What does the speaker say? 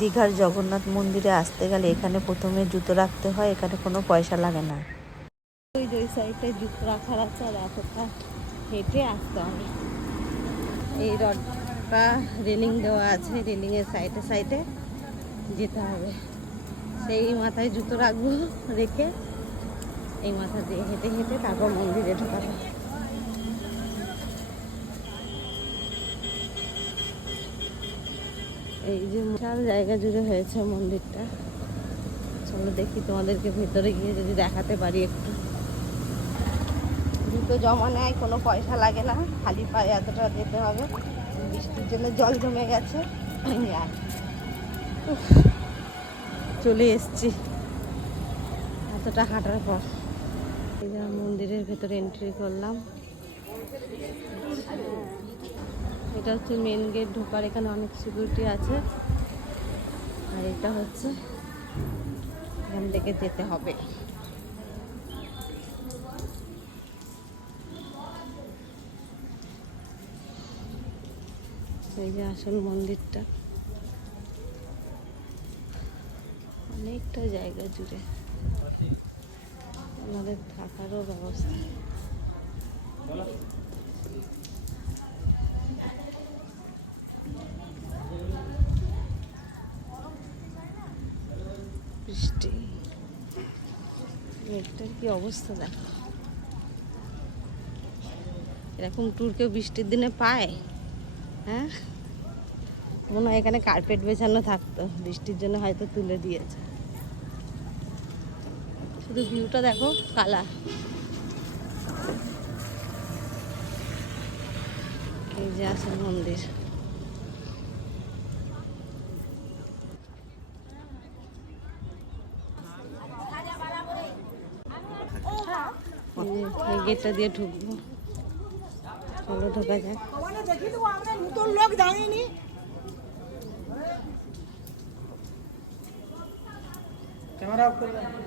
দীঘার জগন্নাথ মন্দিরে আসতে গেলে এখানে প্রথমে জুতো রাখতে হয়, এখানে কোনো পয়সা লাগে না। ওই যে ওই সাইডে জুতো রাখার আছে, আর এতটা হেঁটে আসতে হবে। এই রডটা রেলিং দেওয়া আছে, রেলিংয়ের সাইডে সাইডে যেতে হবে। সেই মাথায় জুতো রাখবো, রেখে এই মাথা দিয়ে হেঁটে হেঁটে তারপর মন্দিরে ঢোকাবো। এই যে বিশাল জায়গা জুড়ে হয়েছে মন্দিরটা। চলো দেখি, তোমাদেরকে ভেতরে গিয়ে যদি দেখাতে পারি একটু। জুতো জমা নেয়, কোনো পয়সা লাগে না, খালি পায়ে এতটা যেতে হবে। বৃষ্টির জন্য জল জমে গেছে। চলে এসছি এতটা হাঁটার পর। এই যে মন্দিরের ভেতরে এন্ট্রি করলাম। এটা হচ্ছে মেন গেট ঢোকার, এখানে অনেক সিকিউরিটি আছে। আর এটা হচ্ছে এখান থেকে যেতে হবে। এই যে আসল মন্দিরটা, অনেকটা জায়গা জুড়ে আমাদের থাকারও ব্যবস্থা। বৃষ্টি, মেঘটার কি অবস্থা দেখো। এরকম ট্যুর কেউ বৃষ্টির দিনে পায়? হ্যাঁ, মনে হয় এখানে কার্পেট বেছানো থাকতো, বৃষ্টির জন্য হয়তো তুলে দিয়েছে। শুধু ভিউটা দেখো, কালা। এই যে আসল মন্দির। এই গেটটা দিয়ে ঢুকবো, চলো ঢোকা যাক। নতুন লোক যায়নি। ক্যামেরা অফ করে